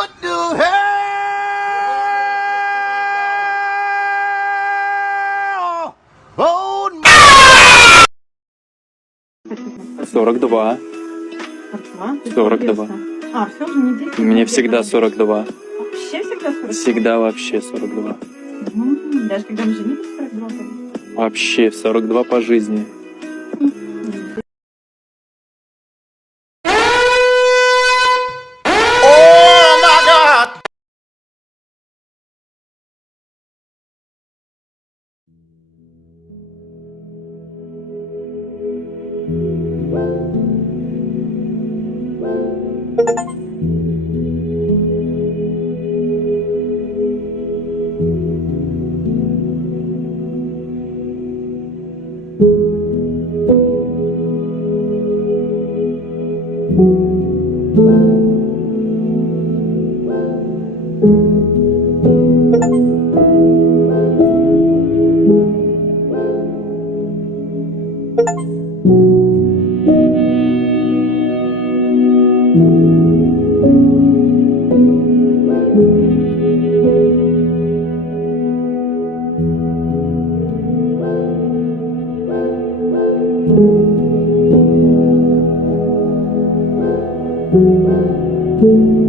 What the hell? Oh, no. 42. 42. А, все, уже не 10. Мне всегда 42. Вообще всегда 42? Всегда вообще 42. Даже когда мы женились, 42 было? Вообще 42 по жизни. Oh, my God. Thank you.